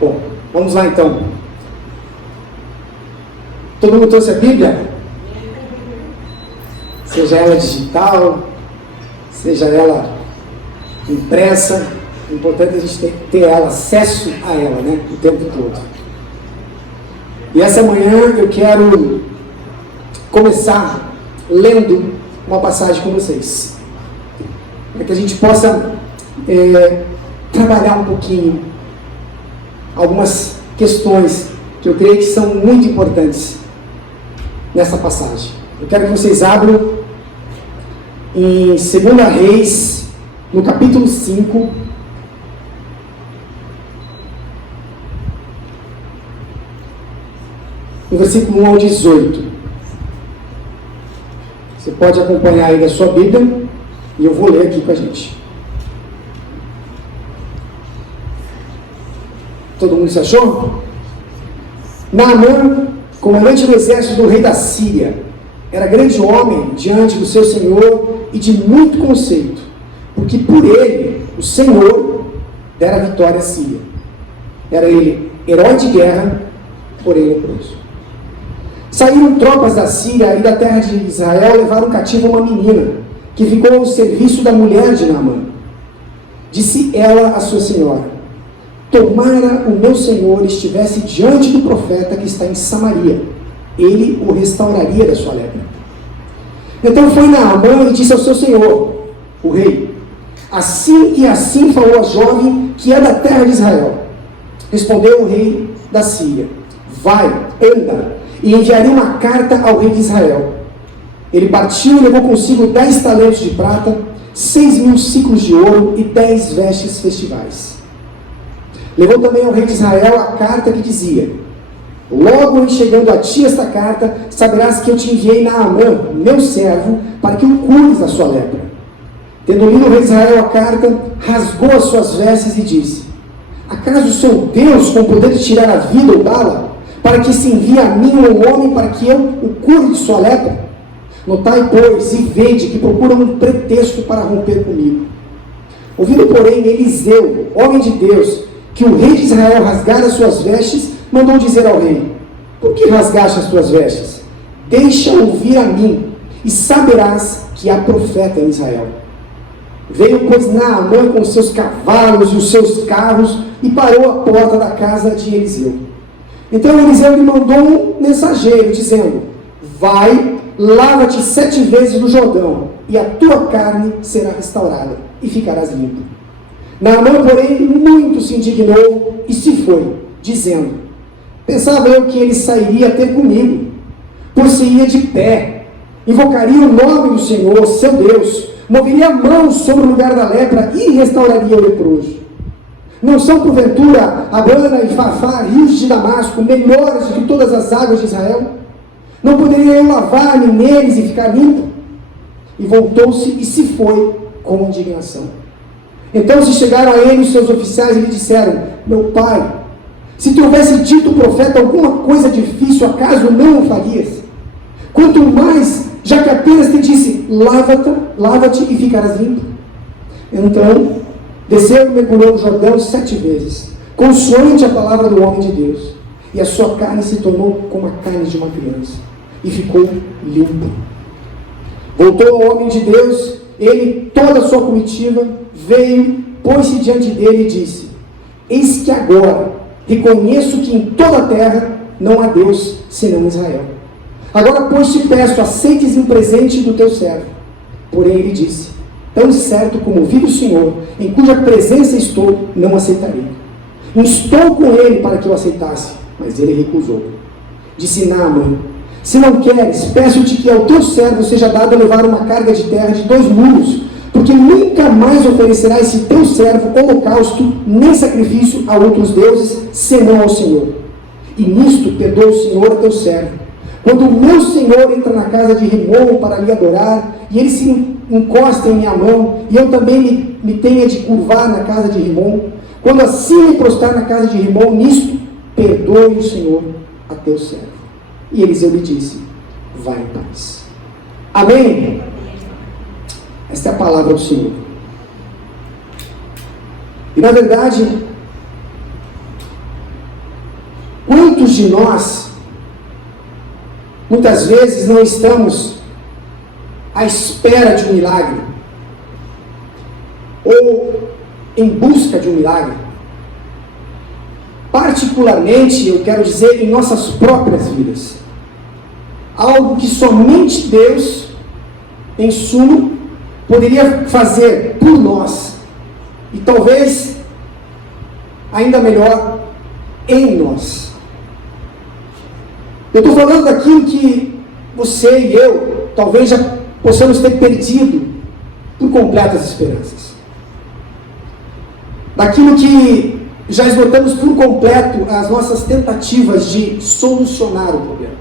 Bom, vamos lá então. Todo mundo trouxe a Bíblia? Seja ela digital, seja ela impressa, o importante é a gente ter ela, acesso a ela, né, o tempo todo. E essa manhã eu quero começar lendo uma passagem com vocês, para que a gente possa trabalhar um pouquinho algumas questões que eu creio que são muito importantes nessa passagem. Eu quero que vocês abram em 2 Reis, no capítulo 5, no versículo 1 ao 18. Você pode acompanhar aí na sua Bíblia, e eu vou ler aqui com a gente. Todo mundo se achou? Naamã, comandante do exército do rei da Síria, era grande homem diante do seu senhor e de muito conceito, porque por ele o Senhor dera vitória à Síria. Era ele herói de guerra, porém leproso. Saíram tropas da Síria e da terra de Israel, levaram cativo uma menina, que ficou ao serviço da mulher de Naamã. Disse ela à sua senhora: tomara o meu senhor estivesse diante do profeta que está em Samaria, ele o restauraria da sua lepra. Então foi Naamã e disse ao seu senhor, o rei: assim e assim falou a jovem que é da terra de Israel. Respondeu o rei da Síria: vai, anda, e enviarei uma carta ao rei de Israel. Ele partiu e levou consigo 10 talentos de prata, 6.000 ciclos de ouro e 10 vestes festivais. Levou também ao rei de Israel a carta que dizia: logo em chegando a ti esta carta, saberás que eu te enviei Naamã, meu servo, para que o cures da sua lepra. Tendo lido o rei de Israel a carta, rasgou as suas vestes e disse: acaso sou Deus com o poder de tirar a vida ou dá-la, para que se envie a mim um homem para que eu o cure de sua lepra? Notai, pois, e vede que procuram um pretexto para romper comigo. Ouvindo, porém, Eliseu, homem de Deus, que o rei de Israel rasgara as suas vestes, mandou dizer ao rei: por que rasgaste as tuas vestes? Deixa ouvir a mim, e saberás que há profeta em Israel. Veio, pois, Naamã com os seus cavalos e os seus carros, e parou à porta da casa de Eliseu. Então Eliseu lhe mandou um mensageiro, dizendo: vai, lava-te 7 vezes no Jordão, e a tua carne será restaurada, e ficarás limpo. Naamã, porém, muito se indignou, e se foi, dizendo: pensava eu que ele sairia ter comigo, pois se ia de pé, invocaria o nome do Senhor, seu Deus, moveria a mão sobre o lugar da lepra e restauraria o leproso. Não são, porventura, Abana e Fafá, rios de Damasco, melhores do que todas as águas de Israel? Não poderia eu lavar-me neles e ficar limpo? E voltou-se e se foi com indignação. Então se chegaram a ele os seus oficiais e lhe disseram: meu pai, se te houvesse dito o profeta alguma coisa difícil, acaso não o farias? Quanto mais, já que apenas te disse: lava-te e ficarás limpo. Então desceu e mergulhou no Jordão 7 vezes, consoante a palavra do homem de Deus, e a sua carne se tornou como a carne de uma criança, e ficou limpa. Voltou ao homem de Deus, ele, toda a sua comitiva, veio, pôs-se diante dele e disse: eis que agora reconheço que em toda a terra não há Deus senão Israel. Agora, pois, te peço, aceites um presente do teu servo. Porém ele disse: tão certo como vive o Senhor, em cuja presença estou, não aceitarei. Instou com ele para que eu aceitasse, mas ele recusou. Disse Naamã: se não queres, peço-te que ao teu servo seja dado levar uma carga de terra de 2 mulos, porque nunca mais oferecerá esse teu servo holocausto, nem sacrifício a outros deuses, senão ao Senhor. E nisto perdoa o Senhor a teu servo. Quando o meu Senhor entra na casa de Rimon para lhe adorar, e ele se encosta em minha mão, e eu também me tenha de curvar na casa de Rimon, quando assim me prostrar na casa de Rimon, nisto perdoe o Senhor a teu servo. E Eliseu lhe disse: vai em paz. Amém? Esta é a palavra do Senhor. E na verdade, muitos de nós, muitas vezes não estamos à espera de um milagre, ou em busca de um milagre. Particularmente, eu quero dizer, em nossas próprias vidas. Algo que somente Deus, em suma, poderia fazer por nós. E talvez, ainda melhor, em nós. Eu estou falando daquilo que você e eu, talvez já possamos ter perdido por completo as esperanças. Daquilo que já esgotamos por completo as nossas tentativas de solucionar o problema.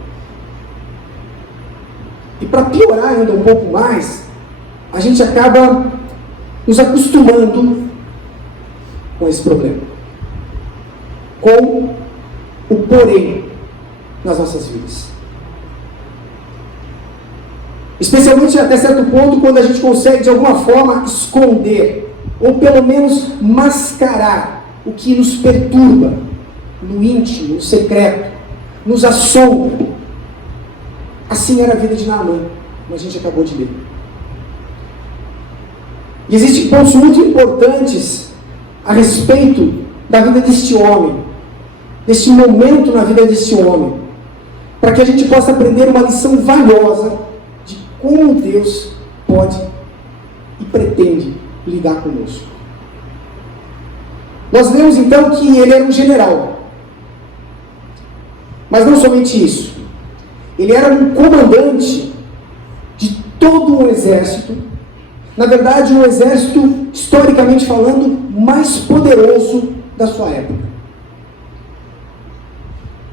E para piorar ainda um pouco mais, a gente acaba nos acostumando com esse problema. Com o porém nas nossas vidas. Especialmente até certo ponto, quando a gente consegue de alguma forma esconder, ou pelo menos mascarar o que nos perturba, no íntimo, no secreto, nos assombra. Assim era a vida de Naamã, como a gente acabou de ler. E existem pontos muito importantes a respeito da vida deste homem, deste momento na vida deste homem, para que a gente possa aprender uma lição valiosa de como Deus pode e pretende lidar conosco. Nós vemos então que ele era um general, mas não somente isso, ele era um comandante de todo um exército, na verdade um exército, historicamente falando, mais poderoso da sua época.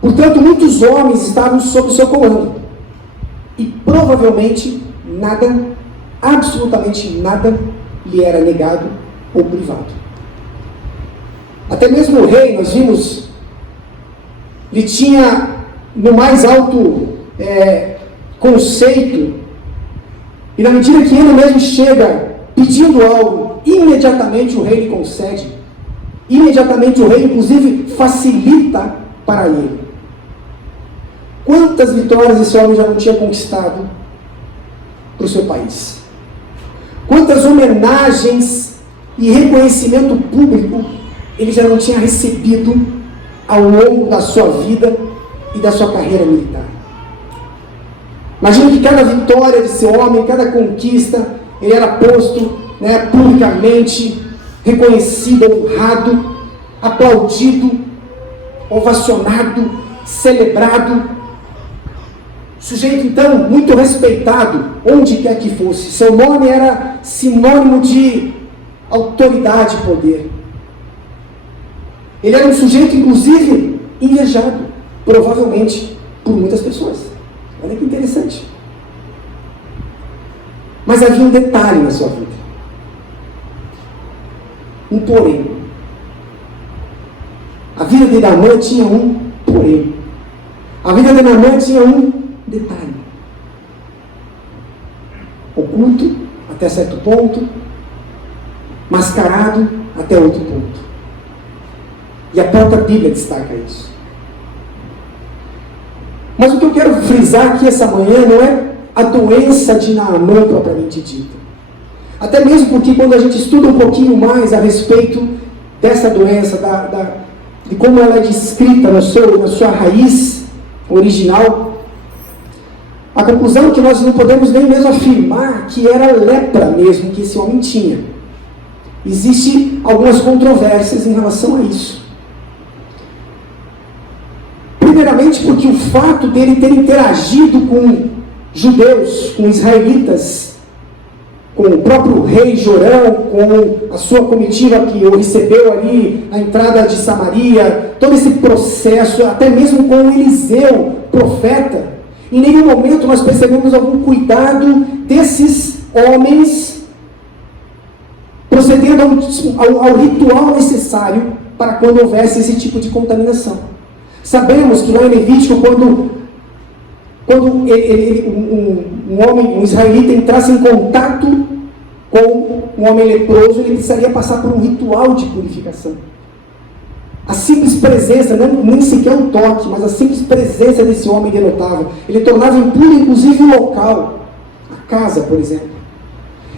Portanto, muitos homens estavam sob o seu comando, e provavelmente nada, absolutamente nada, lhe era negado ou privado. Até mesmo o rei, nós vimos, ele tinha no mais alto conceito, e na medida que ele mesmo chega pedindo algo, imediatamente o rei lhe concede, imediatamente o rei inclusive facilita para ele. Quantas vitórias esse homem já não tinha conquistado para o seu país? Quantas homenagens e reconhecimento público ele já não tinha recebido ao longo da sua vida e da sua carreira militar? Imagina que cada vitória desse homem, cada conquista, ele era posto publicamente, reconhecido, honrado, aplaudido, ovacionado, celebrado. Sujeito, então, muito respeitado, onde quer que fosse. Seu nome era sinônimo de autoridade e poder. Ele era um sujeito, inclusive, invejado, provavelmente, por muitas pessoas. Olha que interessante. Mas havia um detalhe na sua vida. Um porém. A vida de Naamã tinha um porém. A vida de Naamã tinha um detalhe. Oculto até certo ponto, mascarado até outro ponto. E a própria Bíblia destaca isso. Mas o que eu quero frisar aqui essa manhã não é a doença de Naamã propriamente dita. Até mesmo porque quando a gente estuda um pouquinho mais a respeito dessa doença, de como ela é descrita na sua raiz original, a conclusão é que nós não podemos nem mesmo afirmar que era lepra mesmo que esse homem tinha. Existem algumas controvérsias em relação a isso. Primeiramente porque o fato dele ter interagido com judeus, com israelitas, com o próprio rei Jorão, com a sua comitiva que o recebeu ali na entrada de Samaria, todo esse processo, até mesmo com Eliseu, profeta, em nenhum momento nós percebemos algum cuidado desses homens procedendo ao ritual necessário para quando houvesse esse tipo de contaminação. Sabemos que lá em Levítico, quando um israelita entrasse em contato com um homem leproso, ele precisaria passar por um ritual de purificação. A simples presença, nem sequer um toque, mas a simples presença desse homem denotava. Ele tornava impuro, inclusive, o local, a casa, por exemplo.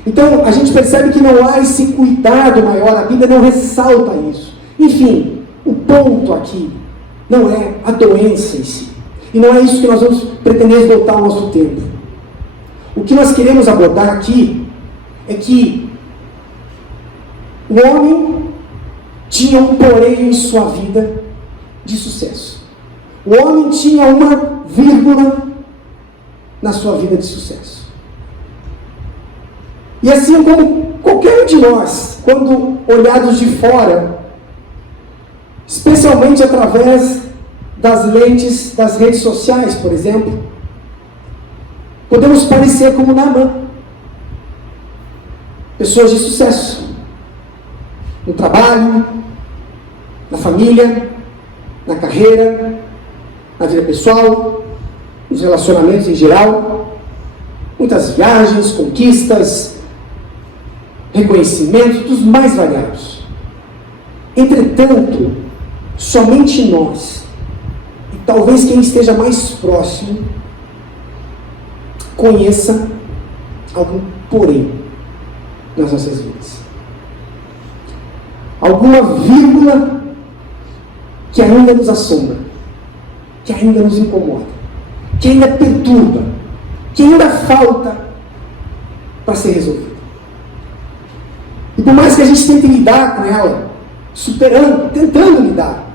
Então, a gente percebe que não há esse cuidado maior, a Bíblia não ressalta isso. Enfim, o ponto aqui não é a doença em si. E não é isso que nós vamos pretender esgotar o nosso tempo. O que nós queremos abordar aqui é que o homem tinha um porém em sua vida de sucesso. O homem tinha uma vírgula na sua vida de sucesso. E assim como qualquer um de nós, quando olhados de fora, especialmente através das lentes das redes sociais, por exemplo, podemos parecer como Naamã. Pessoas de sucesso. No trabalho, na família, na carreira, na vida pessoal, nos relacionamentos em geral, muitas viagens, conquistas, reconhecimentos dos mais variados. Entretanto, somente nós, e talvez quem esteja mais próximo, conheça algum porém nas nossas vidas. Alguma vírgula que ainda nos assombra, que ainda nos incomoda, que ainda perturba, que ainda falta para ser resolvida. E por mais que a gente tente lidar com ela, superando, tentando lidar,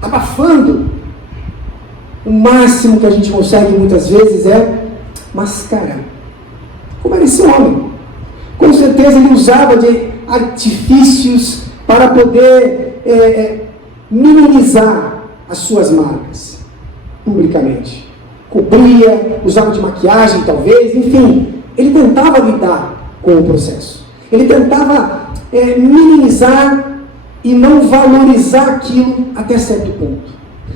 abafando, o máximo que a gente consegue muitas vezes é mascarar. Como era esse homem? Com certeza ele usava de artifícios para poder minimizar as suas marcas publicamente. Cobria, usava de maquiagem talvez, enfim, ele tentava lidar com o processo. Ele tentava minimizar e não valorizar aquilo até certo ponto.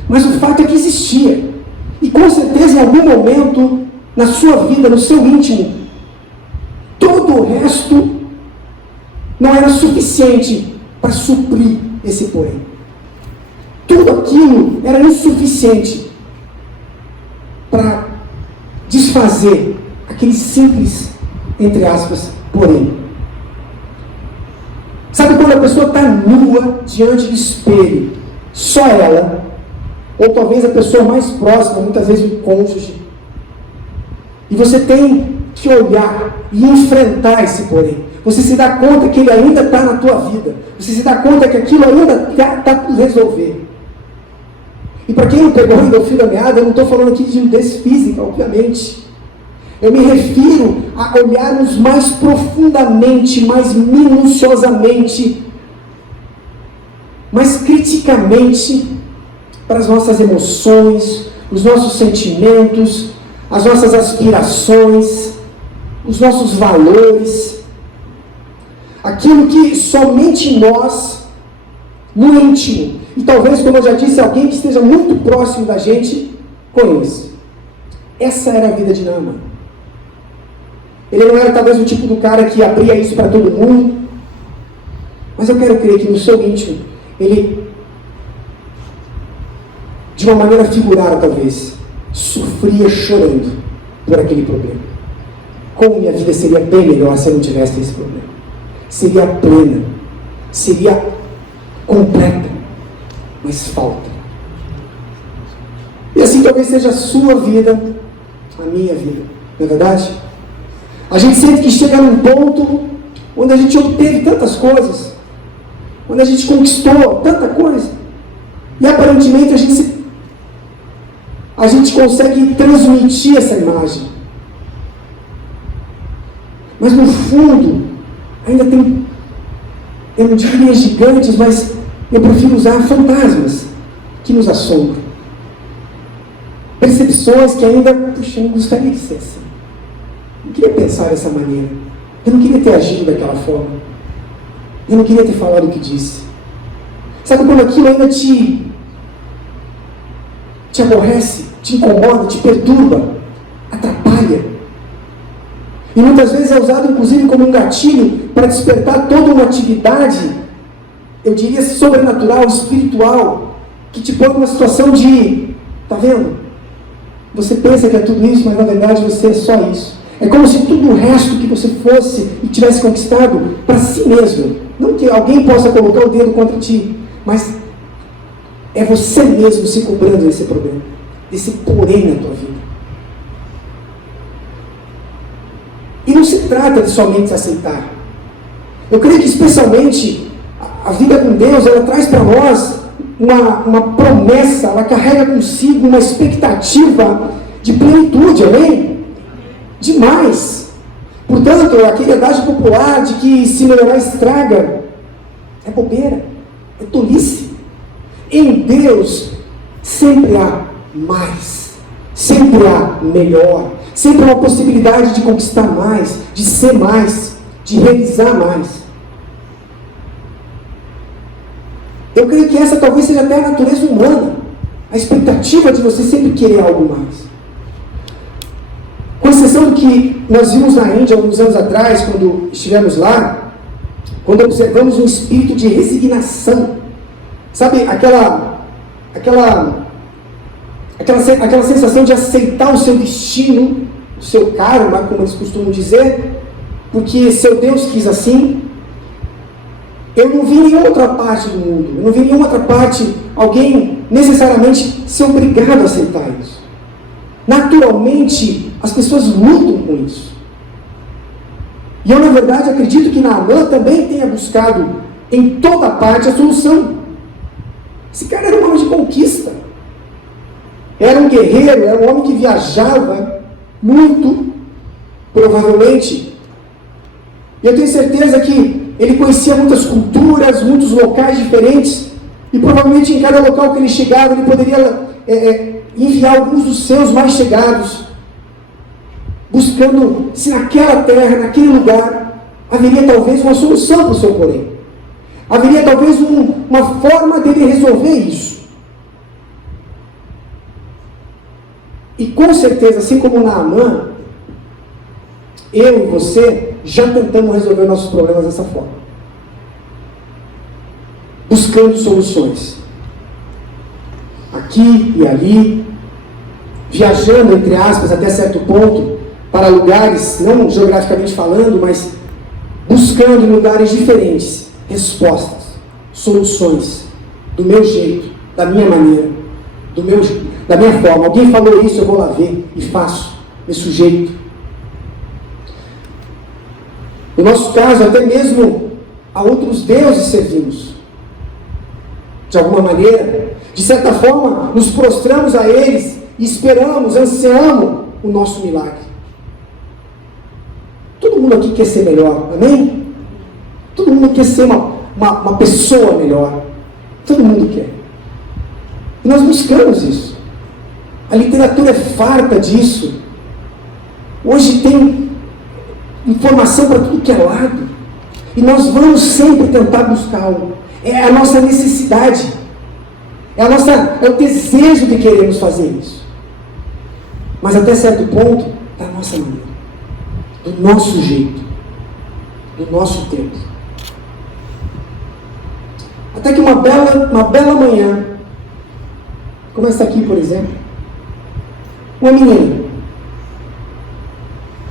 Mas o fato é que existia. E com certeza em algum momento na sua vida, no seu íntimo, todo o resto não era suficiente para suprir esse porém. Tudo aquilo era insuficiente para desfazer aquele simples, entre aspas, porém. Sabe quando a pessoa está nua diante do espelho, só ela, ou talvez a pessoa mais próxima, muitas vezes o cônjuge, e você tem que olhar e enfrentar esse porém. Você se dá conta que ele ainda está na tua vida. Você se dá conta que aquilo ainda está por resolver. E para quem não pegou ainda o fio da meada, eu não estou falando aqui de nudez física, obviamente. Eu me refiro a olharmos mais profundamente, mais minuciosamente, mais criticamente para as nossas emoções, os nossos sentimentos, as nossas aspirações, os nossos valores, aquilo que somente nós, no íntimo, e talvez, como eu já disse, alguém que esteja muito próximo da gente, conhece. Essa era a vida de Naamã. Ele não era talvez o tipo do cara que abria isso para todo mundo, mas eu quero crer que no seu íntimo, ele, de uma maneira figurada talvez, sofria chorando por aquele problema. Como minha vida seria bem melhor se eu não tivesse esse problema. Seria plena, seria completa, mas falta. E assim talvez seja a sua vida, a minha vida, não é verdade? A gente sente que chega num ponto onde a gente obteve tantas coisas, onde a gente conquistou tanta coisa, e aparentemente a gente consegue transmitir essa imagem. Mas no fundo, ainda tem, eu não diria gigantes, mas eu prefiro usar fantasmas que nos assombram. Percepções que ainda, puxa, eu não gostaria de ser assim. Eu não queria pensar dessa maneira. Eu não queria ter agido daquela forma. Eu não queria ter falado o que disse. Sabe quando aquilo ainda te aborrece, te incomoda, te perturba, atrapalha? E muitas vezes é usado inclusive como um gatilho para despertar toda uma atividade eu diria sobrenatural, espiritual, que te põe numa situação de, tá vendo? Você pensa que é tudo isso, mas na verdade você é só isso. É como se tudo o resto que você fosse e tivesse conquistado para si mesmo. Não que alguém possa colocar o dedo contra ti, mas é você mesmo se cobrando desse problema, desse porém na tua vida. E não se trata de somente se aceitar. Eu creio que especialmente a vida com Deus, ela traz para nós uma promessa, ela carrega consigo uma expectativa de plenitude, amém? Demais. Portanto, aquele adágio popular de que se melhorar estraga, é bobeira, é tolice. Em Deus sempre há mais, sempre há melhor, sempre há uma possibilidade de conquistar mais, de ser mais, de realizar mais. Eu creio que essa talvez seja até a natureza humana, a expectativa de você sempre querer algo mais. Com exceção do que nós vimos na Índia alguns anos atrás, quando estivemos lá, quando observamos um espírito de resignação. Sabe, aquela sensação de aceitar o seu destino, o seu karma, como eles costumam dizer, porque seu Deus quis assim. Eu não vi em nenhuma outra parte do mundo, eu não vi em nenhuma outra parte alguém necessariamente ser obrigado a aceitar isso. Naturalmente, as pessoas lutam com isso. E eu, na verdade, acredito que Naamã também tenha buscado em toda parte a solução. Esse cara era um homem de conquista. Era um guerreiro, era um homem que viajava muito, provavelmente. E eu tenho certeza que ele conhecia muitas culturas, muitos locais diferentes. E provavelmente em cada local que ele chegava, ele poderia enviar alguns dos seus mais chegados, buscando se naquela terra, naquele lugar, haveria talvez uma solução para o seu porém. Haveria talvez uma forma dele resolver isso. E com certeza, assim como Naamã, eu e você já tentamos resolver nossos problemas dessa forma. Buscando soluções. Aqui e ali, viajando, entre aspas, até certo ponto, para lugares, não geograficamente falando, mas buscando em lugares diferentes, respostas, soluções, do meu jeito, da minha maneira, da minha forma. Alguém falou isso, eu vou lá ver e faço, me sujeito. No nosso caso, até mesmo a outros deuses servimos. De alguma maneira, de certa forma, nos prostramos a eles e esperamos, ansiamos o nosso milagre. Todo mundo aqui quer ser melhor, amém? Todo mundo quer ser uma pessoa melhor. Todo mundo quer. E nós buscamos isso. A literatura é farta disso. Hoje tem informação para tudo que é lado. E nós vamos sempre tentar buscar algo. É a nossa necessidade. É o desejo de querermos fazer isso. Mas até certo ponto, da nossa maneira. Do nosso jeito. Do nosso tempo. Até que uma bela manhã, como essa aqui, por exemplo, uma menina,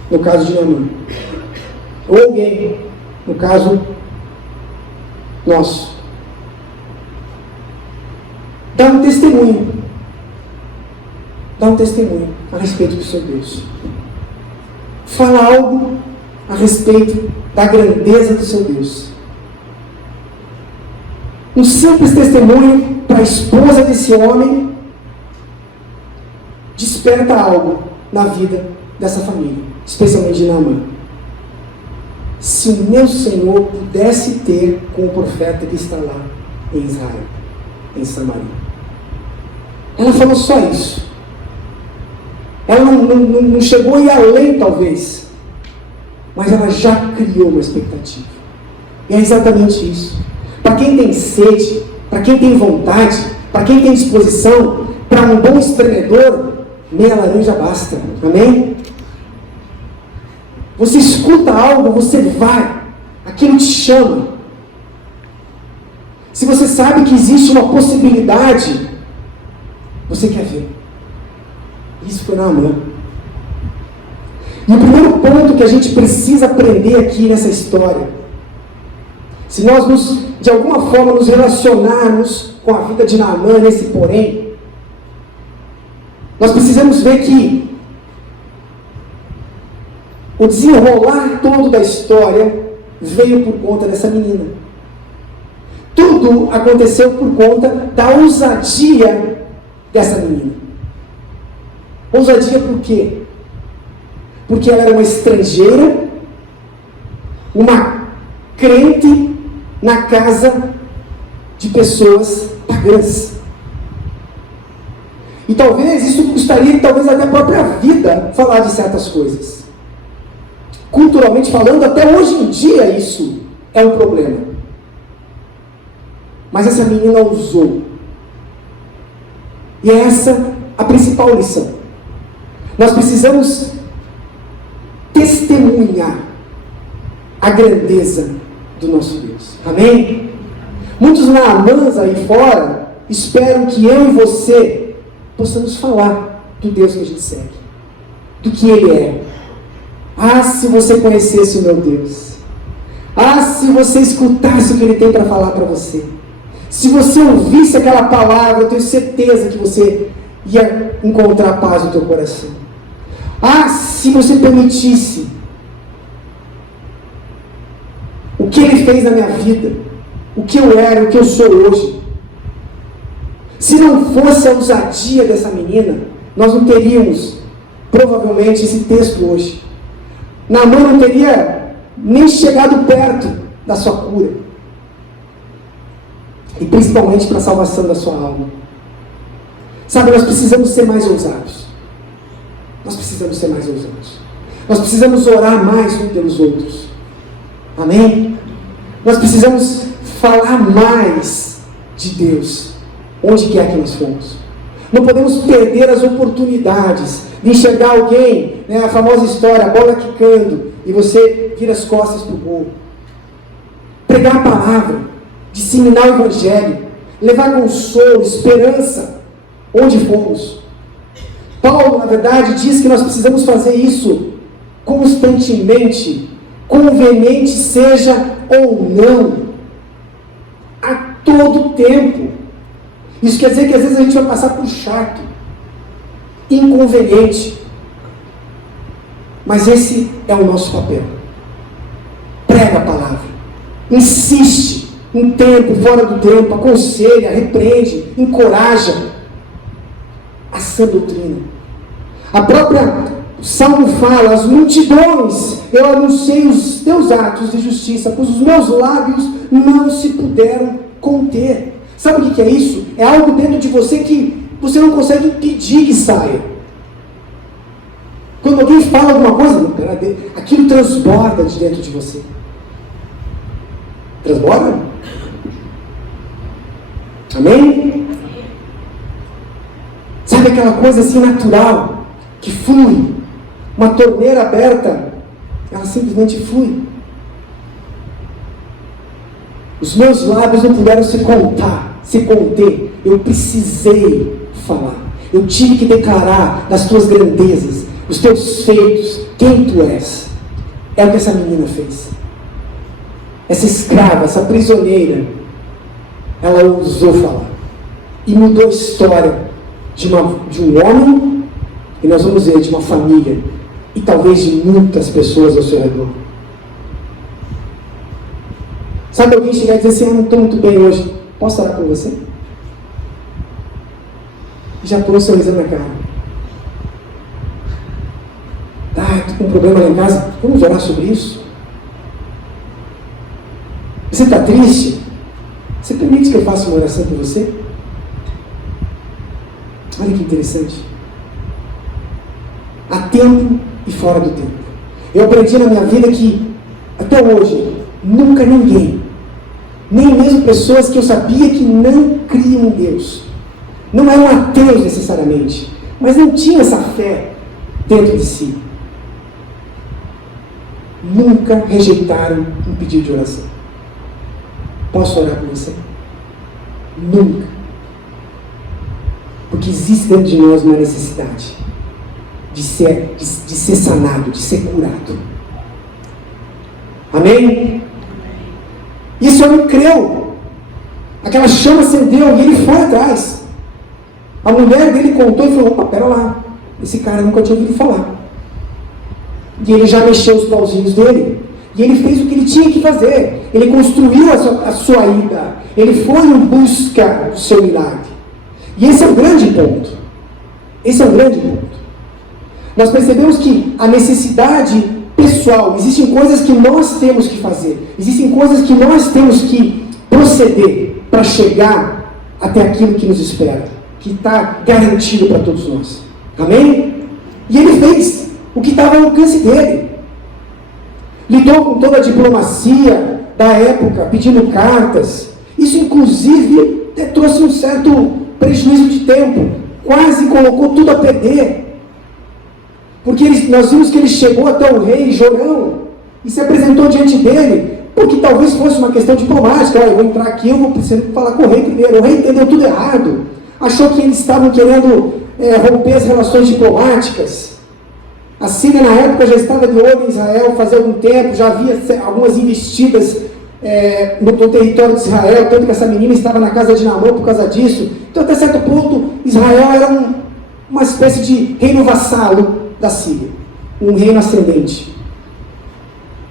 no caso de Naamã, ou alguém, no caso nosso, dá um testemunho a respeito do seu Deus. Fala algo a respeito da grandeza do seu Deus. Um simples testemunho para a esposa desse homem desperta algo na vida dessa família, especialmente de Naamã. Se o meu Senhor pudesse ter com o profeta que está lá em Israel, em Samaria. Ela falou só isso. Ela não chegou a ir além, talvez, mas ela já criou uma expectativa. E é exatamente isso. Para quem tem sede, para quem tem vontade, para quem tem disposição, para um bom espremedor, meia laranja basta. Amém? Você escuta algo, você vai. Aquilo te chama. Se você sabe que existe uma possibilidade, você quer ver. Isso foi Naamã. E o primeiro ponto que a gente precisa aprender aqui nessa história, se nós de alguma forma nos relacionarmos com a vida de Naamã nesse porém, nós precisamos ver que o desenrolar todo da história veio por conta dessa menina. Tudo aconteceu por conta da ousadia dessa menina. Ousadia por quê? Porque ela era uma estrangeira, uma crente na casa de pessoas pagãs. E talvez isso custaria, talvez até a própria vida, falar de certas coisas. Culturalmente falando, até hoje em dia isso é um problema. Mas essa menina ousou. E é essa a principal lição. Nós precisamos testemunhar a grandeza do nosso Deus. Amém? Muitos Naamãs aí fora esperam que eu e você possamos falar do Deus que a gente segue, do que Ele é. Ah, se você conhecesse o meu Deus. Ah, se você escutasse o que Ele tem para falar para você. Se você ouvisse aquela palavra, eu tenho certeza que você ia encontrar paz no teu coração. Ah, se você permitisse o que Ele fez na minha vida, o que eu era, o que eu sou hoje. Se não fosse a ousadia dessa menina, nós não teríamos, provavelmente, esse texto hoje. Naamã não teria nem chegado perto da sua cura. E principalmente para a salvação da sua alma. Sabe, nós precisamos ser mais ousados. Nós precisamos ser mais ousados. Nós precisamos orar mais uns pelos outros. Amém? Nós precisamos falar mais de Deus, onde quer que nós formos. Não podemos perder as oportunidades de enxergar alguém, né, a famosa história, a bola quicando, e você vira as costas para o gol. Pregar a palavra, disseminar o evangelho, levar consolo, esperança, onde formos. Paulo, na verdade, diz que nós precisamos fazer isso constantemente, conveniente seja ou não, a todo tempo. Isso quer dizer que às vezes a gente vai passar por chato, inconveniente, mas esse é o nosso papel. Prega a palavra, insiste, em tempo, fora do tempo, aconselha, repreende, encoraja a sã doutrina. A própria Salmo fala: as multidões, eu anunciei os teus atos de justiça, pois os meus lábios não se puderam conter. Sabe o que é isso? É algo dentro de você que você não consegue impedir que saia. Quando alguém fala alguma coisa, aquilo transborda de dentro de você. Transborda? Amém? Sabe aquela coisa assim natural, que flui? Uma torneira aberta, ela simplesmente flui. Os meus lábios não puderam se conter. Eu precisei falar. Eu tive que declarar das tuas grandezas, os teus feitos, quem tu és. É o que essa menina fez. Essa escrava, essa prisioneira, ela ousou falar. E mudou a história de um homem, e nós vamos ver, de uma família, e talvez de muitas pessoas ao seu redor. Sabe alguém chegar e dizer assim: não estou muito bem hoje, posso orar por você? E já pôr um sorriso na cara. Estou com um problema lá em casa, vamos orar sobre isso? Você está triste? Você permite que eu faça uma oração por você? Olha que interessante. Há tempo e fora do tempo. Eu aprendi na minha vida que, até hoje, nunca ninguém, nem mesmo pessoas que eu sabia que não criam em Deus, não eram ateus necessariamente, mas não tinham essa fé dentro de si, nunca rejeitaram um pedido de oração. Posso orar por você? Nunca. Porque existe dentro de nós uma necessidade de ser sanado, de ser curado. Amém? Isso ele creu. Aquela chama acendeu e ele foi atrás. A mulher dele contou e falou: opa, pera lá, esse cara nunca tinha ouvido falar. E ele já mexeu os pauzinhos dele. E ele fez o que ele tinha que fazer. Ele construiu a sua ida. Ele foi em busca do seu milagre. E esse é um grande ponto. Esse é um grande ponto. Nós percebemos que a necessidade pessoal, existem coisas que nós temos que fazer. Existem coisas que nós temos que proceder para chegar até aquilo que nos espera. Que está garantido para todos nós. Amém? E ele fez o que estava ao alcance dele. Lidou com toda a diplomacia da época, pedindo cartas. Isso, inclusive, trouxe um certo prejuízo de tempo. Quase colocou tudo a perder. Porque nós vimos que ele chegou até o rei Jorão e se apresentou diante dele, porque talvez fosse uma questão diplomática. Olha, eu vou entrar aqui, eu vou precisar falar com o rei primeiro. O rei entendeu tudo errado. Achou que eles estavam querendo romper as relações diplomáticas. A Síria, na época, já estava de olho em Israel fazia algum tempo, já havia algumas investidas no território de Israel, tanto que essa menina estava na casa de Naamã por causa disso. Então, até certo ponto, Israel era uma espécie de reino vassalo da Síria, um reino ascendente.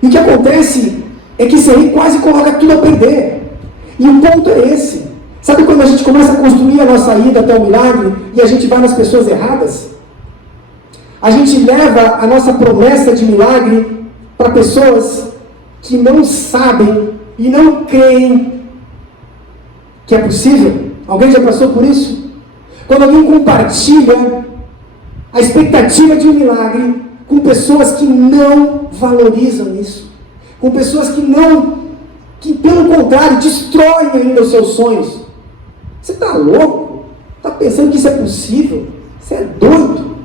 E o que acontece é que esse rei quase coloca tudo a perder. E o ponto é esse. Sabe quando a gente começa a construir a nossa ida até o milagre e a gente vai nas pessoas erradas? A gente leva a nossa promessa de milagre para pessoas que não sabem e não creem que é possível. Alguém já passou por isso? Quando alguém compartilha a expectativa de um milagre com pessoas que não valorizam isso, com pessoas que pelo contrário, destroem ainda os seus sonhos. Você está louco? Está pensando que isso é possível? Você é doido?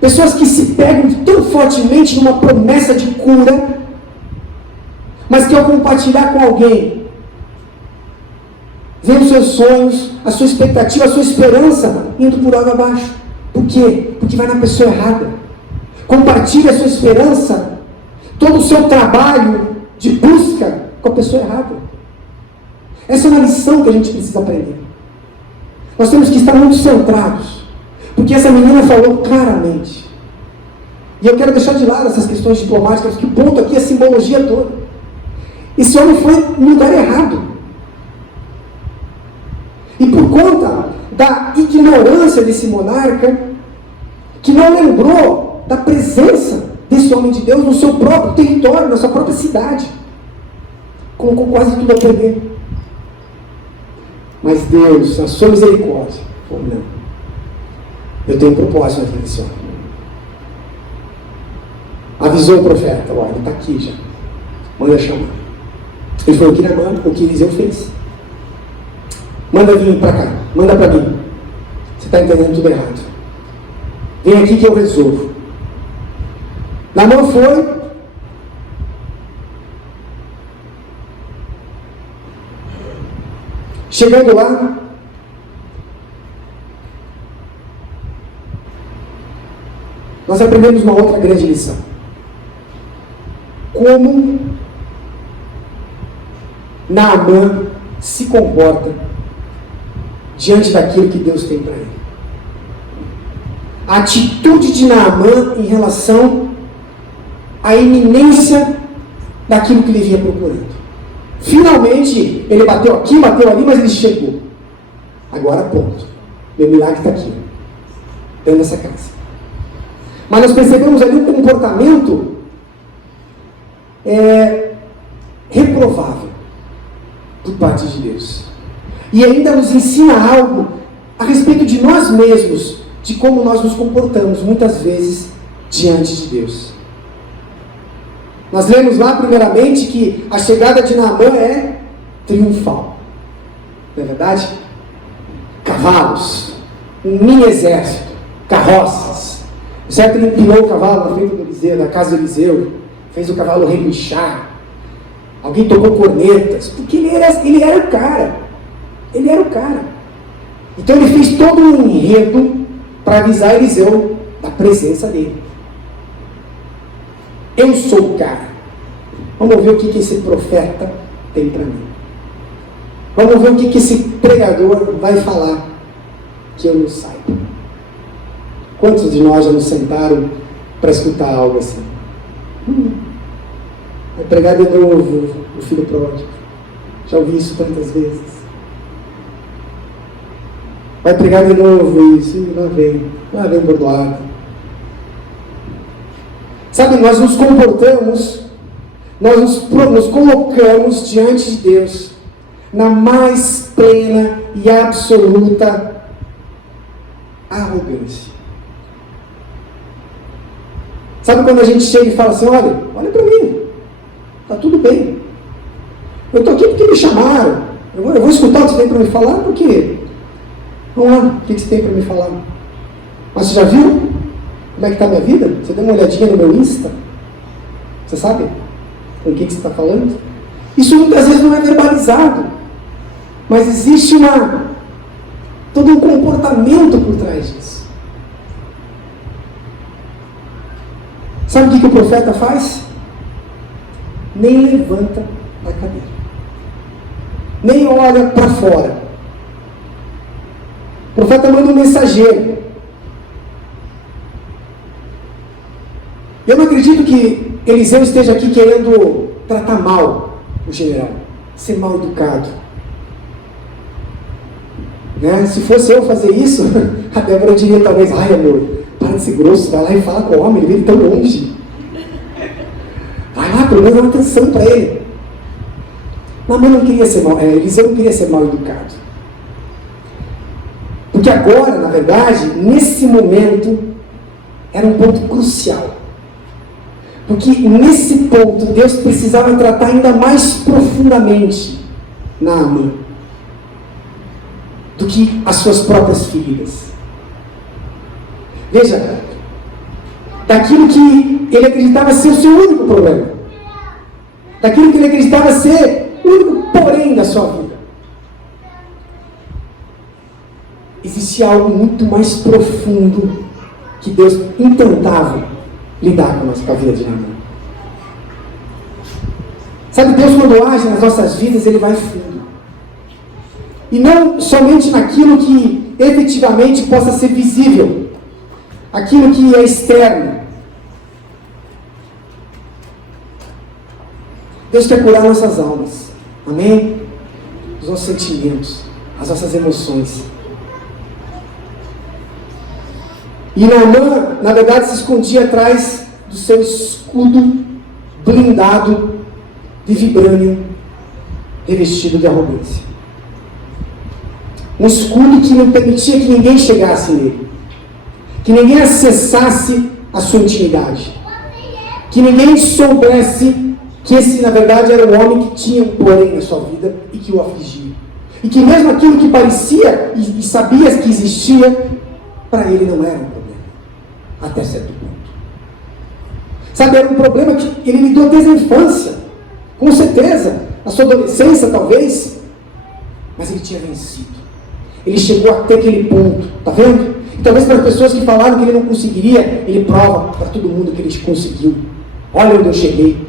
Pessoas que se pegam tão fortemente numa promessa de cura, mas que ao compartilhar com alguém, vê os seus sonhos, a sua expectativa, a sua esperança indo por água abaixo. Por quê? Porque vai na pessoa errada. Compartilha a sua esperança, todo o seu trabalho de busca com a pessoa errada. Essa é uma lição que a gente precisa aprender. Nós temos que estar muito centrados. Porque essa menina falou claramente. E eu quero deixar de lado essas questões diplomáticas, porque o ponto aqui é a simbologia toda. Esse homem foi no lugar errado. E por conta da ignorância desse monarca, que não lembrou da presença desse homem de Deus no seu próprio território, na sua própria cidade, colocou quase tudo a perder. Mas Deus, a sua misericórdia, falou: não. Eu tenho um propósito na vida desse homem. Avisou o profeta: olha, ele está aqui já. Manda chamar. Ele falou: o que Eliseu fez. Manda vir para cá. Manda para mim. Você está entendendo tudo errado. Vem aqui que eu resolvo. Naamã foi. Chegando lá, nós aprendemos uma outra grande lição. Como Naamã se comporta diante daquilo que Deus tem para ele. A atitude de Naamã em relação à iminência daquilo que ele vinha procurando. Finalmente, ele bateu aqui, bateu ali, mas ele chegou. Agora, ponto. Meu milagre está aqui, dentro dessa casa. Mas nós percebemos ali um comportamento reprovável por parte de Deus. E ainda nos ensina algo a respeito de nós mesmos, de como nós nos comportamos muitas vezes diante de Deus. Nós lemos lá primeiramente que a chegada de Naamã é triunfal. Não é verdade? Cavalos, um mini exército, carroças. Certo, ele empilhou o cavalo na frente do Eliseu, da casa do Eliseu, fez o cavalo relinchar. Alguém tocou cornetas, porque ele era o cara. Ele era o cara. Então ele fez todo um enredo para avisar Eliseu da presença dele. Eu sou o cara. Vamos ver o que esse profeta tem para mim. Vamos ver o que esse pregador vai falar que eu não saiba. Quantos de nós já nos sentaram para escutar algo assim? Vai pregar de novo o filho pródigo. Já ouvi isso tantas vezes. Vai pregar de novo isso. E lá vem bordoado. Sabe, nós nos comportamos, nós nos colocamos diante de Deus na mais plena e absoluta arrogância. Sabe quando a gente chega e fala assim, olha para mim, está tudo bem. Eu estou aqui porque me chamaram. Eu vou escutar o que você tem para me falar, porque... Vamos lá, o que você tem para me falar? Mas você já viu como é que está a minha vida? Você deu uma olhadinha no meu Insta? Você sabe com quem que você está falando? Isso muitas vezes não é verbalizado, mas existe todo um comportamento por trás disso. Sabe o que o profeta faz? Nem levanta da cadeira. Nem olha para fora. O profeta manda um mensageiro. Eu não acredito que Eliseu esteja aqui querendo tratar mal o general, ser mal educado. Né? Se fosse eu fazer isso, a Débora diria talvez, ai amor, para de ser grosso, vai lá e fala com o homem, ele veio tão longe. Vai lá, pelo menos dá uma atenção para ele. Namã não queria ser mal, Eliseu não queria ser mal educado. Porque agora, na verdade, nesse momento, era um ponto crucial. Porque nesse ponto, Deus precisava tratar ainda mais profundamente Naamã do que as suas próprias feridas. Veja, daquilo que ele acreditava ser o seu único problema, daquilo que ele acreditava ser o único porém da sua vida, existia algo muito mais profundo que Deus intentava lidar com a vida de Naamã. Sabe, Deus quando age nas nossas vidas, Ele vai fundo. E não somente naquilo que efetivamente possa ser visível, aquilo que é externo. Deus quer curar nossas almas, amém? Os nossos sentimentos, as nossas emoções. E Naamã, na verdade, se escondia atrás do seu escudo blindado de vibrânio, revestido de arrogância. Um escudo que não permitia que ninguém chegasse nele, que ninguém acessasse a sua intimidade, que ninguém soubesse que esse, na verdade, era um homem que tinha um porém na sua vida e que o afligia. E que mesmo aquilo que parecia e sabia que existia, para ele não era um problema. Até certo ponto. Sabe, era um problema que ele lidou desde a infância. Com certeza. Na sua adolescência, talvez. Mas ele tinha vencido. Ele chegou até aquele ponto. Está vendo? E talvez para as pessoas que falaram que ele não conseguiria, ele prova para todo mundo que ele conseguiu. Olha onde eu cheguei.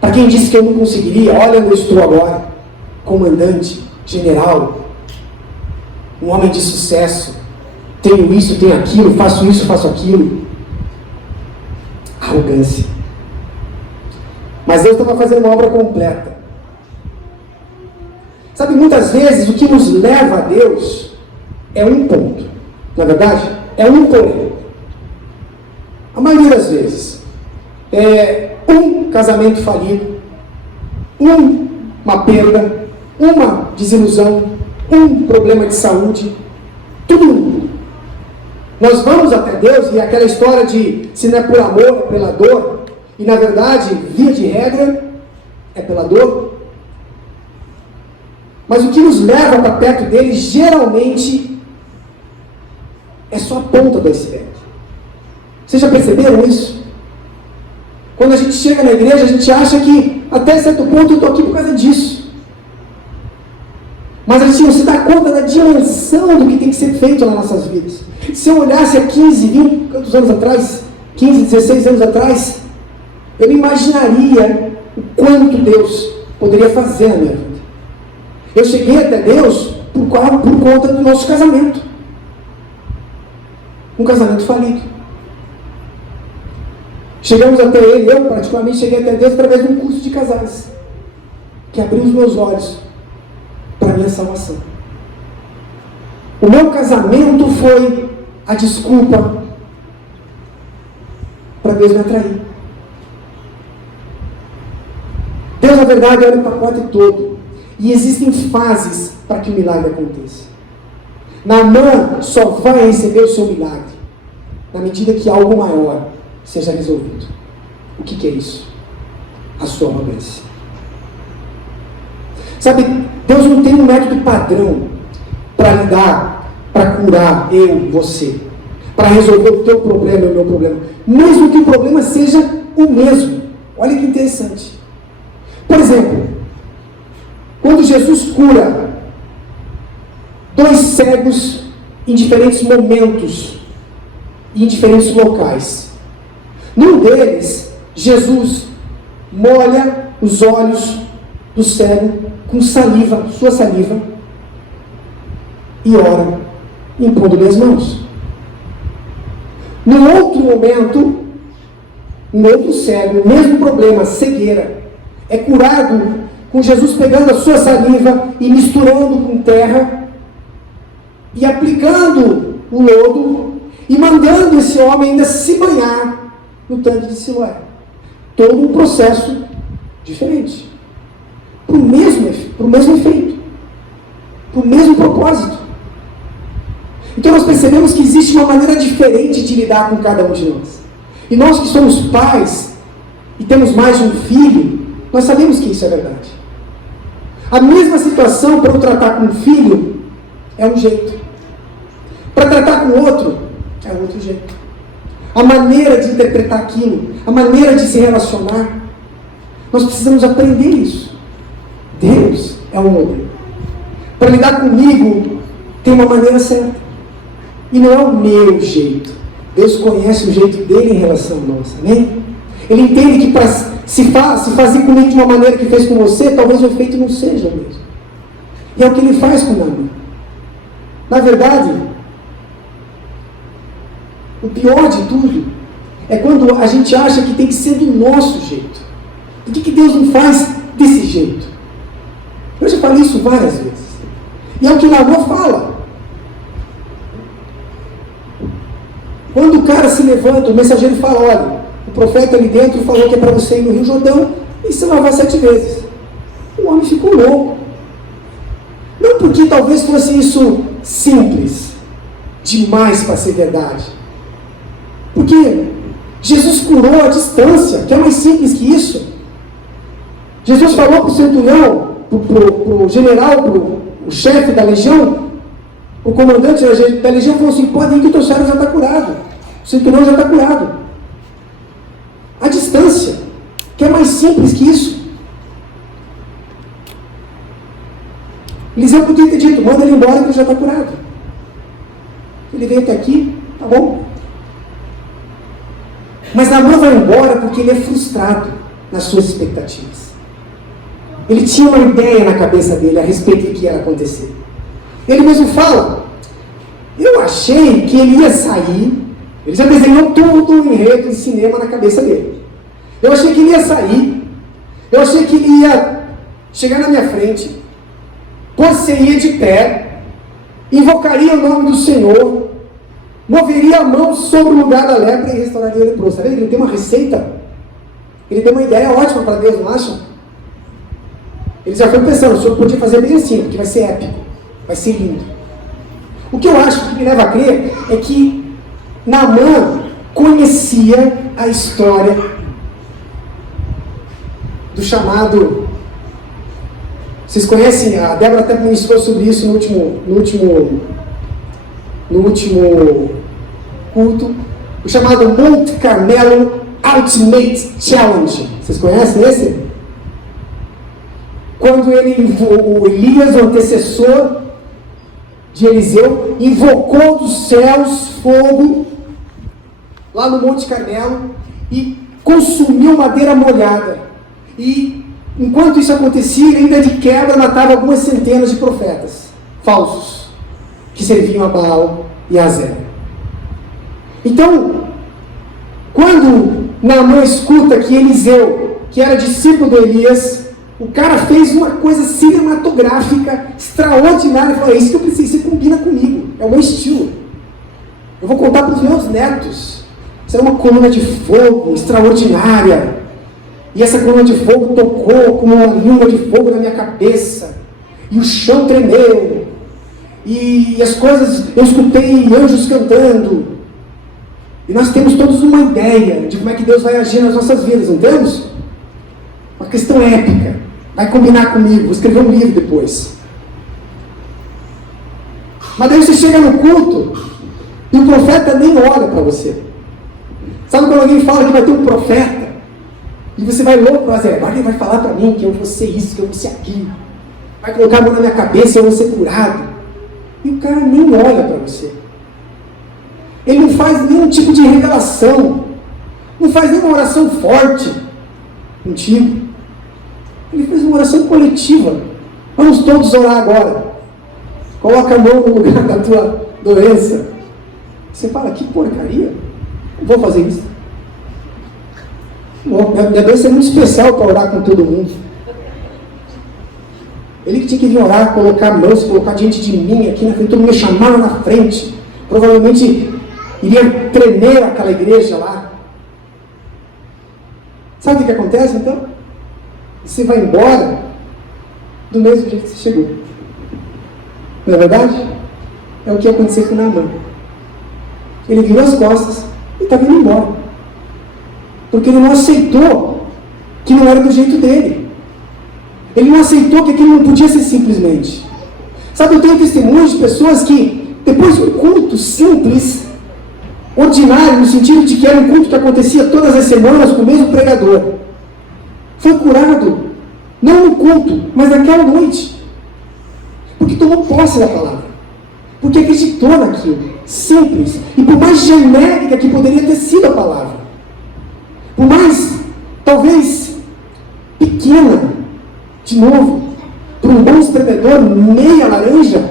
Para quem disse que eu não conseguiria, olha onde eu estou agora. Comandante, general, um homem de sucesso. Tenho isso, tenho aquilo, faço isso, faço aquilo. Arrogância. Mas Deus estava fazendo uma obra completa. Sabe, muitas vezes o que nos leva a Deus é um ponto. Na verdade, é um porém. A maioria das vezes. É um casamento falido, uma perda, uma desilusão, um problema de saúde, tudo. Nós vamos até Deus e aquela história de se não é por amor, é pela dor, e na verdade, via de regra, é pela dor. Mas o que nos leva para perto dele, geralmente, é só a ponta do iceberg. Vocês já perceberam isso? Quando a gente chega na igreja, a gente acha que até certo ponto eu estou aqui por causa disso. Mas a gente não se dá conta da dimensão do que tem que ser feito nas nossas vidas. Se eu olhasse há 15, 20, quantos anos atrás, 15, 16 anos atrás, eu não imaginaria o quanto Deus poderia fazer na minha vida. Eu cheguei até Deus por conta do nosso casamento. Um casamento falido. Chegamos até Ele, eu particularmente cheguei até Deus através de um curso de casais, que abriu os meus olhos para a minha salvação. O meu casamento foi a desculpa para Deus me atrair. Deus, na verdade, olha o pacote todo. E existem fases para que o milagre aconteça. Naamã só vai receber o seu milagre na medida que algo maior seja resolvido. O que é isso? A sua arrogância. Sabe, Deus não tem um método padrão para lidar, para curar eu, você, para resolver o teu problema e o meu problema, mesmo que o problema seja o mesmo. Olha que interessante. Por exemplo, quando Jesus cura 2 cegos em diferentes momentos e em diferentes locais, num deles, Jesus molha os olhos do cego com saliva, sua saliva, e ora, impondo-lhe as mãos. No outro momento, um outro cego, o mesmo problema, cegueira, é curado com Jesus pegando a sua saliva e misturando com terra e aplicando o lodo e mandando esse homem ainda se banhar no tanque de Siloé. Todo um processo diferente. Para o mesmo efeito. Para o mesmo propósito. Então nós percebemos que existe uma maneira diferente de lidar com cada um de nós. E nós que somos pais e temos mais de um filho, nós sabemos que isso é verdade. A mesma situação para eu tratar com um filho é um jeito. Para tratar com outro é outro jeito. A maneira de interpretar aquilo, a maneira de se relacionar, nós precisamos aprender isso. Deus é um modelo. Para lidar comigo, tem uma maneira certa. E não é o meu jeito. Deus conhece o jeito dele em relação a nós. Amém? Ele entende que para se fazer comigo de uma maneira que fez com você, talvez o efeito não seja o mesmo. E é o que ele faz com Naamã. Na verdade, o pior de tudo é quando a gente acha que tem que ser do nosso jeito. Por que Deus não faz desse jeito? Eu já falei isso várias vezes. E é o que Naamã fala. Quando o cara se levanta, o mensageiro fala, olha, o profeta ali dentro falou que é para você ir no Rio Jordão e se lavar 7 vezes. O homem ficou louco. Não porque talvez fosse isso simples demais para ser verdade. Porque Jesus curou a distância, que é mais simples que isso. Jesus falou para o centurião, para o general, para o chefe da legião, o comandante da legião falou assim, pode ir que o teu servo já está curado. O centurião já está curado. A distância, que é mais simples que isso. Eliseu podia ter dito, manda ele embora que ele já está curado. Ele veio até aqui, tá bom. Mas Naamã vai embora porque ele é frustrado nas suas expectativas. Ele tinha uma ideia na cabeça dele a respeito do que ia acontecer. Ele mesmo fala, eu achei que ele ia sair, ele já desenhou todo o enredo de cinema na cabeça dele. Eu achei que ele ia sair, eu achei que ele ia chegar na minha frente, pôr-se-ia de pé, invocaria o nome do Senhor, moveria a mão sobre o lugar da lepra e restauraria o leproso. Sabe? Ele tem uma receita, ele tem uma ideia ótima para Deus, não acha? Ele já foi pensando, o Senhor podia fazer bem assim, porque vai ser épico, vai ser lindo. O que eu acho que me leva a crer é que Naamã conhecia a história do chamado... Vocês conhecem, a Débora até ministrou sobre isso no último culto, o chamado Monte Carmelo Ultimate Challenge. Vocês conhecem esse? quando o Elias, o antecessor de Eliseu, invocou dos céus fogo lá no Monte Carmelo e consumiu madeira molhada. E enquanto isso acontecia, ele ainda de quebra matava algumas centenas de profetas falsos que serviam a Baal e a Azera. Então, quando Naamã escuta que Eliseu, que era discípulo do Elias, o cara fez uma coisa cinematográfica extraordinária. Ele falou: é isso que eu preciso, isso combina comigo, é o meu estilo. Eu vou contar para os meus netos. Isso era uma coluna de fogo extraordinária. E essa coluna de fogo tocou como uma língua de fogo na minha cabeça. E o chão tremeu. E as coisas, eu escutei anjos cantando. E nós temos todos uma ideia de como é que Deus vai agir nas nossas vidas, não temos? Uma questão épica. Vai combinar comigo, vou escrever um livro depois. Mas daí você chega no culto e o profeta nem olha para você. Sabe quando alguém fala que vai ter um profeta? E você vai louco para dizer: agora ele vai falar para mim que eu vou ser isso, que eu vou ser aquilo. Vai colocar a mão na minha cabeça e eu vou ser curado. E o cara nem olha para você. Ele não faz nenhum tipo de revelação. Não faz nenhuma oração forte contigo. Ele fez uma oração coletiva. Vamos todos orar agora. Coloca a mão no lugar da tua doença. Você fala: que porcaria. Não vou fazer isso. Minha doença é muito especial para orar com todo mundo. Ele que tinha que vir orar, colocar a mão, se colocar diante de mim aqui na frente, todo mundo me chamava na frente. Provavelmente iria tremer aquela igreja lá. Sabe o que acontece então? Você vai embora do mesmo jeito que você chegou. Não é verdade? É o que aconteceu com Naamã. Ele virou as costas e estava indo embora. Porque ele não aceitou que não era do jeito dele. Ele não aceitou que aquilo não podia ser simplesmente. Sabe, eu tenho testemunhos de pessoas que, depois de um culto simples, ordinário, no sentido de que era um culto que acontecia todas as semanas com o mesmo pregador, foi curado, não no culto, mas naquela noite. Porque tomou posse da palavra. Porque acreditou naquilo. Simples. E por mais genérica que poderia ter sido a palavra, por mais, talvez, pequena, de novo, para um bom espremedor, meia laranja,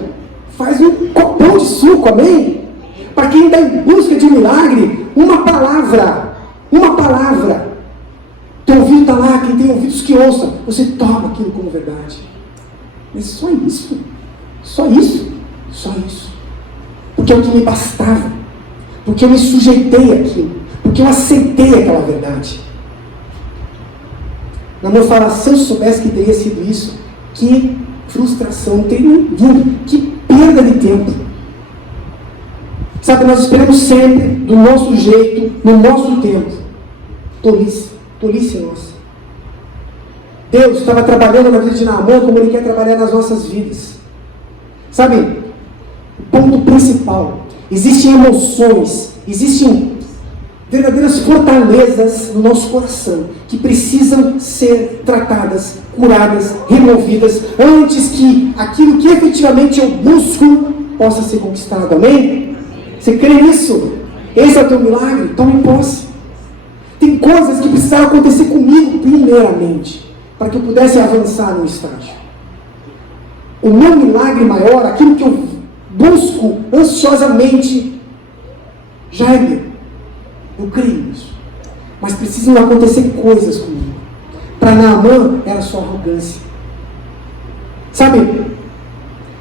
faz um copão de suco, amém? Para quem está em busca de um milagre, uma palavra. Teu ouvido está lá, quem tem ouvidos que ouçam, você toma aquilo como verdade. Mas só isso. Porque é o que me bastava. Porque eu me sujeitei àquilo. Porque eu aceitei aquela verdade. Naamã fala: se eu soubesse que teria sido isso, que frustração, não teria ninguém, que perda de tempo. Sabe, nós esperamos sempre do nosso jeito, no nosso tempo. Tolice nossa. Deus estava trabalhando na vida de Naamã como Ele quer trabalhar nas nossas vidas. Sabe, o ponto principal: existem emoções, existem verdadeiras fortalezas no nosso coração que precisam ser tratadas, curadas, removidas, antes que aquilo que efetivamente eu busco possa ser conquistado. Amém? Você crê nisso? Esse é o teu milagre? Tome posse. Tem coisas que precisaram acontecer comigo primeiramente, para que eu pudesse avançar no estágio. O meu milagre maior, aquilo que eu busco ansiosamente, já é meu. Eu creio nisso. Mas precisam acontecer coisas comigo. Para Naamã era só arrogância. Sabe,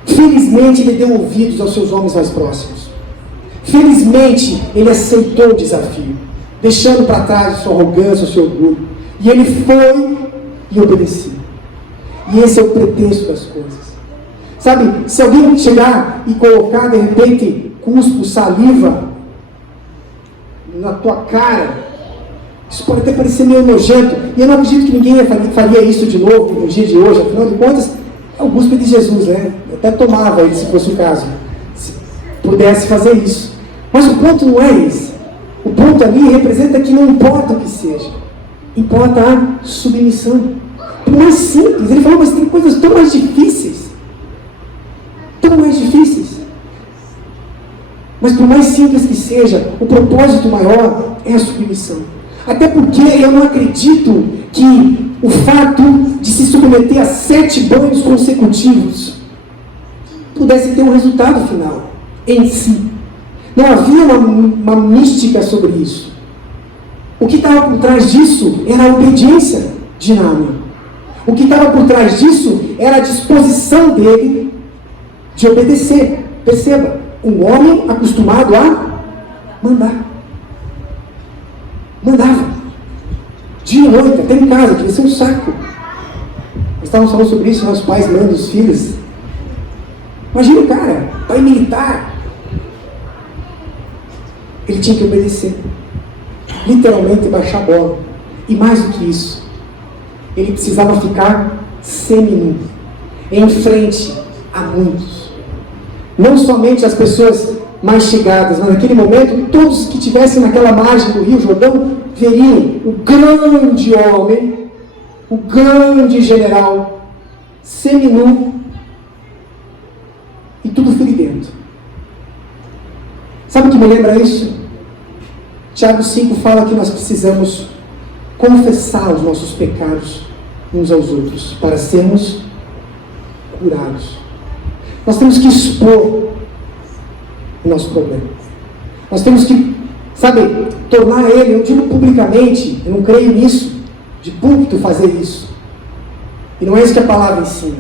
felizmente ele deu ouvidos aos seus homens mais próximos. Felizmente ele aceitou o desafio, deixando para trás a sua arrogância, o seu orgulho. E ele foi e obedeceu. E esse é o pretexto das coisas. Sabe, se alguém chegar e colocar de repente cuspo, saliva na tua cara, isso pode até parecer meio nojento, e eu não acredito que ninguém faria isso de novo no dia de hoje. Afinal de contas, é o cuspe de Jesus, né? Eu até tomava ele, se fosse o caso, se pudesse fazer isso. Mas o ponto não é esse. O ponto ali representa que não importa o que seja, importa a submissão. Por mais simples. Ele falou, mas tem coisas tão mais difíceis. Tão mais difíceis. Mas por mais simples que seja, o propósito maior é a submissão. Até porque eu não acredito que o fato de se submeter a 7 banhos consecutivos pudesse ter um resultado final em si. Não havia uma mística sobre isso. O que estava por trás disso era a obediência de Naamã. O que estava por trás disso era a disposição dele de obedecer. Perceba, um homem acostumado a mandar. Mandava. Dia e noite, até em casa, devia ser um saco. Nós estávamos falando sobre isso, nossos pais mandam os filhos. Imagina o cara, pai militar. Ele tinha que obedecer. Literalmente baixar a bola. E mais do que isso, ele precisava ficar seminu, em frente a muitos. Não somente as pessoas mais chegadas, mas naquele momento, todos que estivessem naquela margem do Rio Jordão, veriam o grande homem, o grande general, seminu, e tudo feridento. Sabe o que me lembra isso? Tiago 5 fala que nós precisamos confessar os nossos pecados uns aos outros, para sermos curados. Nós temos que expor o nosso problema. Nós temos que, tornar ele, eu digo publicamente, eu não creio nisso, de púlpito fazer isso. E não é isso que a palavra ensina.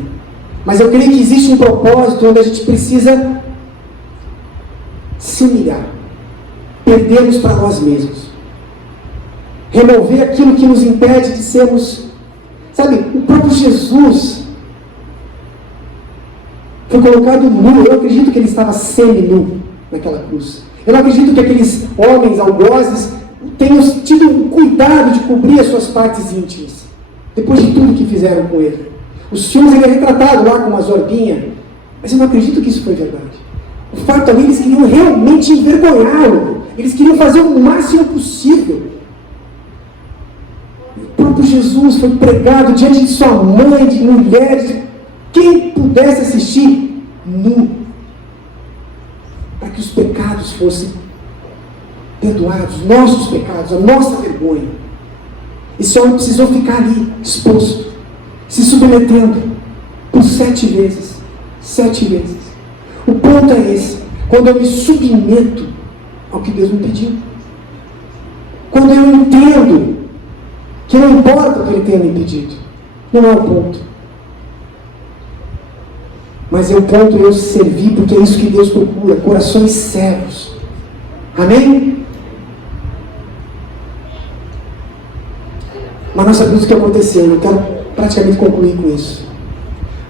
Mas eu creio que existe um propósito onde a gente precisa se humilhar, perdermos para nós mesmos, remover aquilo que nos impede de sermos, o próprio Jesus foi colocado nu. Eu acredito que ele estava semi-nu naquela cruz. Eu não acredito que aqueles homens algozes tenham tido um cuidado de cobrir as suas partes íntimas, depois de tudo que fizeram com ele. Os filmes ele é retratado lá com uma zorbinha, mas eu não acredito que isso foi verdade. O fato ali, eles queriam realmente envergonhá-lo. Eles queriam fazer o máximo possível. O próprio Jesus foi pregado diante de sua mãe, de mulheres, de quem pudesse assistir, nu, para que os pecados fossem perdoados, nossos pecados, a nossa vergonha. Esse homem precisou ficar ali, exposto, se submetendo por 7 vezes. 7 vezes. O ponto é esse. Quando eu me submeto ao que Deus me pediu. Quando eu entendo que não importa o que Ele tenha me pedido. Não é o ponto. Mas é o ponto eu servir, porque é isso que Deus procura. Corações servos. Amém? Mas nós sabemos o que aconteceu. Eu quero praticamente concluir com isso.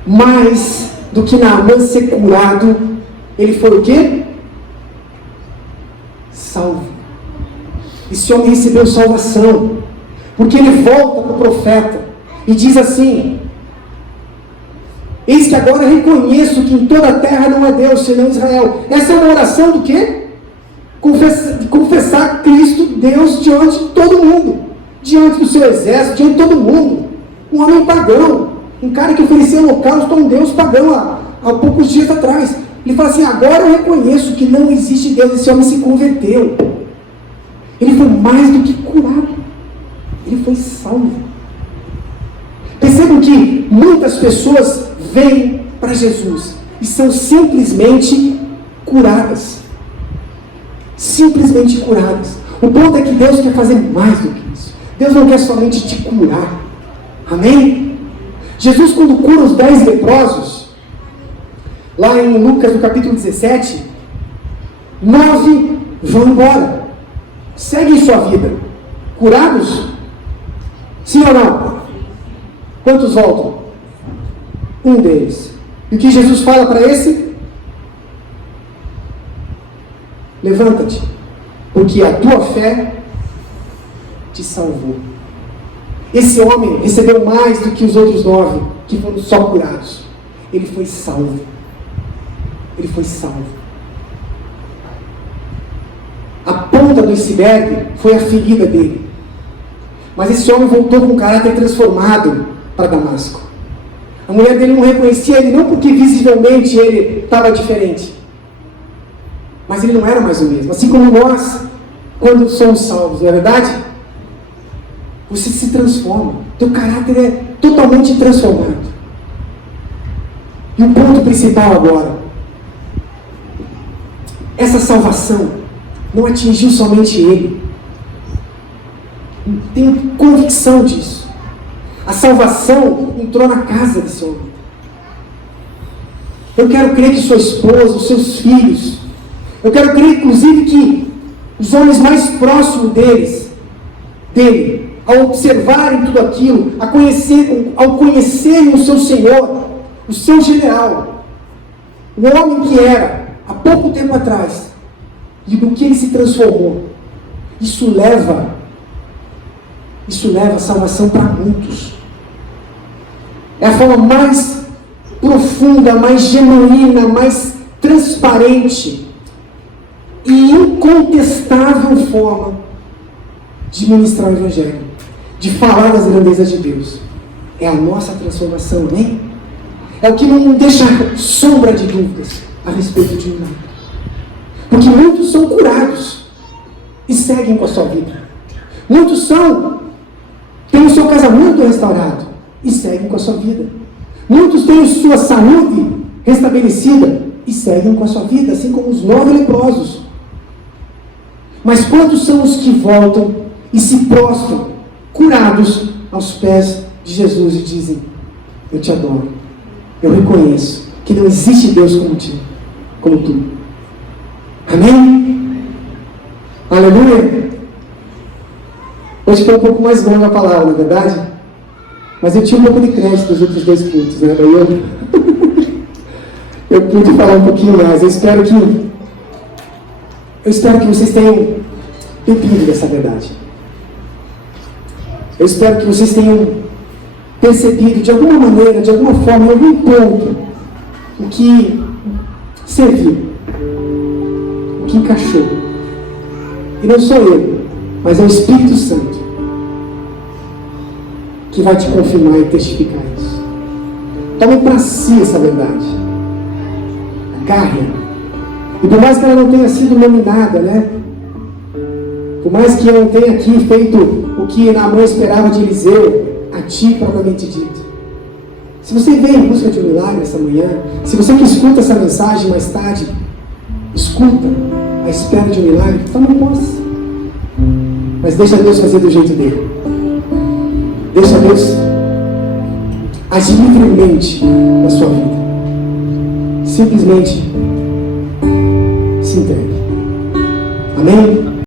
Mais do que Naamã ser curado, ele foi o quê? Salvo. Esse homem recebeu salvação, porque ele volta para o profeta e diz assim: eis que agora reconheço que em toda a terra não há Deus senão Israel. Essa é uma oração do quê? Confessar Cristo, Deus, diante de todo mundo, diante do seu exército, diante de todo mundo. Um homem pagão, um cara que oferecia holocausto a um Deus pagão há poucos dias atrás. Ele fala assim: agora eu reconheço que não existe Deus. Esse homem se converteu. Ele foi mais do que curado. Ele foi salvo. Percebam que muitas pessoas vêm para Jesus e são simplesmente curadas. Simplesmente curadas. O ponto é que Deus quer fazer mais do que isso. Deus não quer somente te curar. Amém? Jesus, quando cura os 10 leprosos, lá em Lucas, no capítulo 17, 9 vão embora. Seguem sua vida. Curados? Sim ou não? Quantos voltam? Um deles. E o que Jesus fala para esse? Levanta-te, porque a tua fé te salvou. Esse homem recebeu mais do que os outros 9, que foram só curados. Ele foi salvo. Ele foi salvo. A ponta do iceberg foi a ferida dele. Mas esse homem voltou com um caráter transformado. para Damasco. A mulher dele não reconhecia ele, não porque visivelmente ele estava diferente, mas ele não era mais o mesmo. Assim como nós, quando somos salvos, não é verdade? Você se transforma, teu caráter é totalmente transformado. E o ponto principal agora, essa salvação não atingiu somente ele. Tenho convicção disso. A salvação entrou na casa desse homem. Eu quero crer que sua esposa, os seus filhos, eu quero crer inclusive que os homens mais próximos dele, ao observarem tudo aquilo, ao conhecerem o seu Senhor, o seu general, o homem que era há pouco tempo atrás, e do que ele se transformou, isso leva a salvação para muitos. É a forma mais profunda, mais genuína, mais transparente e incontestável forma de ministrar o Evangelho, de falar das grandezas de Deus. É a nossa transformação, amém? É o que não deixa sombra de dúvidas a respeito de milagre. Porque muitos são curados e seguem com a sua vida. Muitos têm o seu casamento restaurado e seguem com a sua vida. Muitos têm a sua saúde restabelecida e seguem com a sua vida, assim como os 9 leprosos. Mas quantos são os que voltam e se prostram, curados, aos pés de Jesus e dizem: eu te adoro, eu reconheço que não existe Deus como tu. Amém? Aleluia! Hoje foi um pouco mais longa a palavra, não é verdade? Mas eu tinha um pouco de crédito dos outros 2 cultos, né? Daí eu pude falar um pouquinho mais. Eu espero que vocês tenham bebido dessa verdade. Eu espero que vocês tenham percebido de alguma maneira, de alguma forma, em algum ponto, o que serviu, o que encaixou. E não sou eu, mas é o Espírito Santo que vai te confirmar e testificar isso. Tome para si essa verdade. Agarre. E por mais que ela não tenha sido nominada, né? Por mais que eu não tenha aqui feito o que Naamã esperava de Eliseu, a ti propriamente dito. Se você veio em busca de um milagre essa manhã, se você que escuta essa mensagem mais tarde, escuta a espera de um milagre, toma posse. Mas deixa Deus fazer do jeito dele. Deixa Deus agir livremente na sua vida. Simplesmente se entregue. Amém?